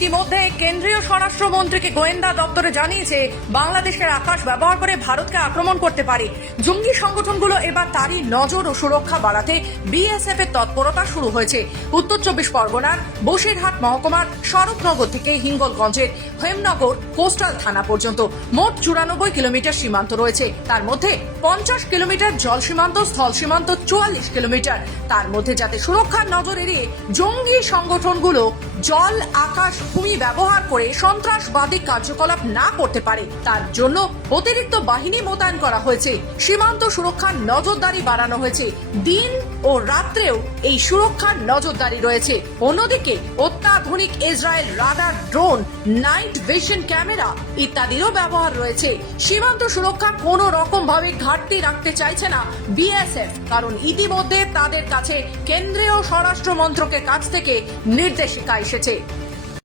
ইতিমধ্যে কেন্দ্রীয় স্বরাষ্ট্রমন্ত্রীকে গোয়েন্দা দপ্তরে জানিয়েছে বাংলাদেশের আকাশ ব্যবহার করে ভারতকে আক্রমণ করতে পারে। জঙ্গি সংগঠনগুলো এবার তারই নজর ও সুরক্ষা বাড়াতে বিএসএফ এর তৎপরতা শুরু হয়েছে। উত্তর 24 পরগনার বসিরহাট মহকুমার স্বরূপনগর থেকে হিঙ্গলগঞ্জের হেমনগর কোস্টাল থানা পর্যন্ত মোট 94 কিলোমিটার সীমান্ত রয়েছে। তার মধ্যে 50 কিলোমিটার জল সীমান্ত, স্থল সীমান্ত 44 কিলোমিটার। তার মধ্যে যাতে সুরক্ষার নজর এড়িয়ে জঙ্গি সংগঠনগুলো জল, আকাশ, ভূমি ব্যবহার করে সন্ত্রাসবাদী কার্যকলাপ না করতে পারে, তার জন্য অতিরিক্ত বাহিনী মোতায়েন করা হয়েছে। সীমান্ত সুরক্ষার নজরদারি বাড়ানো হয়েছে। দিন ও রাত্রেও এই সুরক্ষার নজরদারি রয়েছে। অন্যদিকে অত্যাধুনিক Israel radar, drone, night vision camera ইত্যাদিরও ব্যবহার রয়েছে। সীমান্ত সুরক্ষা কোনো রকম ভাবে ঘাটতি রাখতে চাইছে না বিএসএফ, কারণ ইতিমধ্যে তাদের কাছে কেন্দ্রীয় স্বরাষ্ট্র মন্ত্রকের কাছ থেকে নির্দেশিকা এসেছে।